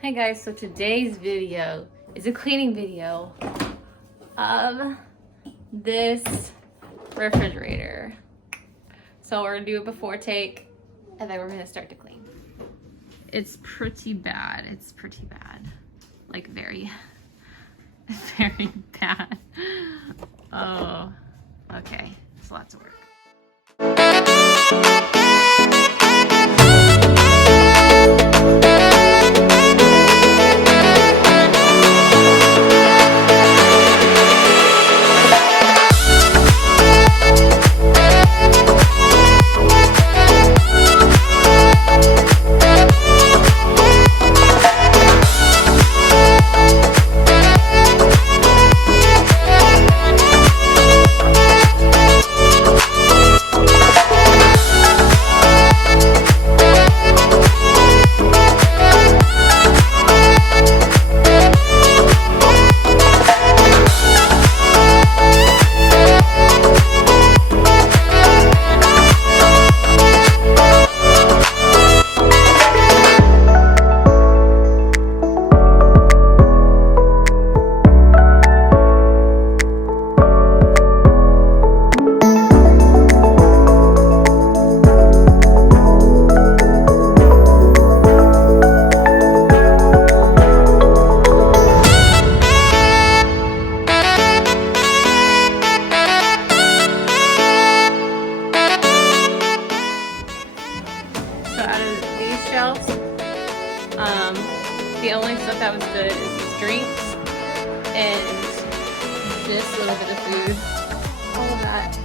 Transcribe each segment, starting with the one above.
Hi guys, so today's video is a cleaning video of this refrigerator. So we're gonna do a before take and then we're gonna start to clean. It's pretty bad. Like very, very bad. Oh, okay, it's lots of work. So out of these shelves, the only stuff that was good is these drinks and this little bit of food. All of that.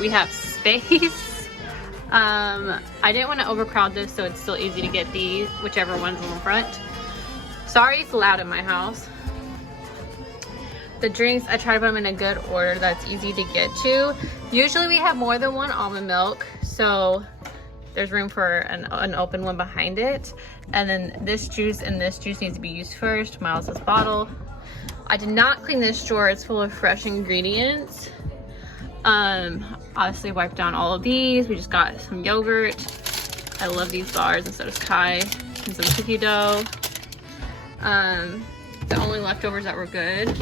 We have space. I didn't want to overcrowd this, so it's still easy to get these, whichever one's on the front. Sorry it's loud in my house. The drinks, I try to put them in a good order that's easy to get to. Usually we have more than one almond milk, so there's room for an open one behind it. And then this juice and this juice needs to be used first. Miles' bottle. I did not clean this drawer. It's full of fresh ingredients. Obviously wiped down all of these. We just got some yogurt. I love these bars, and so does Kai. And some cookie dough. The only leftovers that were good.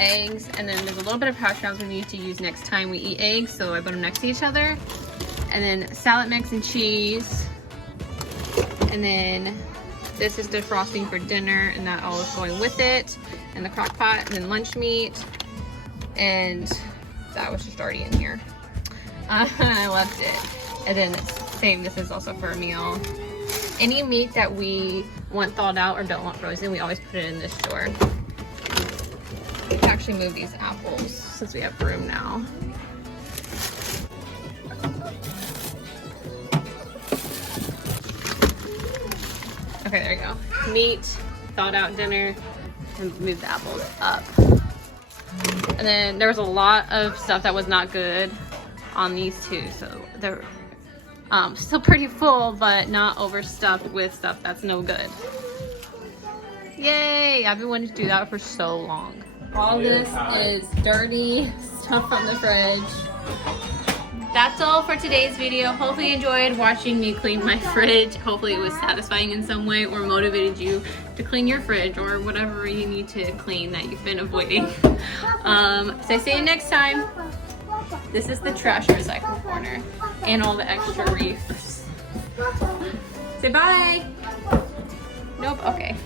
Eggs, and then there's a little bit of hash browns we need to use next time we eat eggs, so I put them next to each other. And then salad mix and cheese. And then this is defrosting for dinner, and that all is going with it. And the crock pot, and then lunch meat. And that was just already in here. I left it. And then same, this is also for a meal. Any meat that we want thawed out or don't want frozen, we always put it in this drawer. We can actually move these apples since we have room now. Okay, there we go. Meat, thawed out dinner, and move the apples up. And then there was a lot of stuff that was not good on these two, so they're still pretty full, but not overstuffed with stuff that's no good. Yay! I've been wanting to do that for so long. All this is dirty stuff from the fridge. That's all for today's video. Hopefully you enjoyed watching me clean my fridge. Hopefully it was satisfying in some way or motivated you to clean your fridge or whatever you need to clean that you've been avoiding. So see you next time. This is the trash recycle corner and all the extra reefs. Say bye. Nope, okay.